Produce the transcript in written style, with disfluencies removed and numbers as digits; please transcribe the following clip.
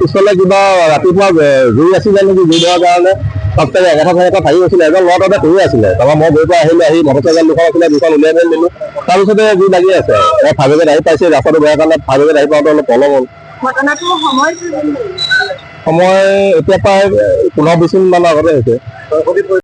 পিছলে কিবা ৰাতিপুৱা জুই আছিলে নেকি, জুই ধৰাৰ কাৰণে সপ্তাহে একেটা ভাগি গৈছিলে। এজন ল'ৰা তাতে শুই আছিলে। তাৰপৰা মই গৈ পেলাই আহিলো, আহি মটৰচাইকেল দুখন আছিলে, দুখন উলিয়াই মেলি দিলো। তাৰপিছতে জুই লাগি আছে। ফায়াৰ ব্ৰিগেড আহি পাইছে, ৰাস্তাটো বেয়া কাৰণে ফায়াৰ ব্ৰিগেড আহি পাওঁতে অলপ পলম হ'ল। সময় এতিয়া প্ৰায় 15-20 মিনিট মানৰ আগতে হৈছে।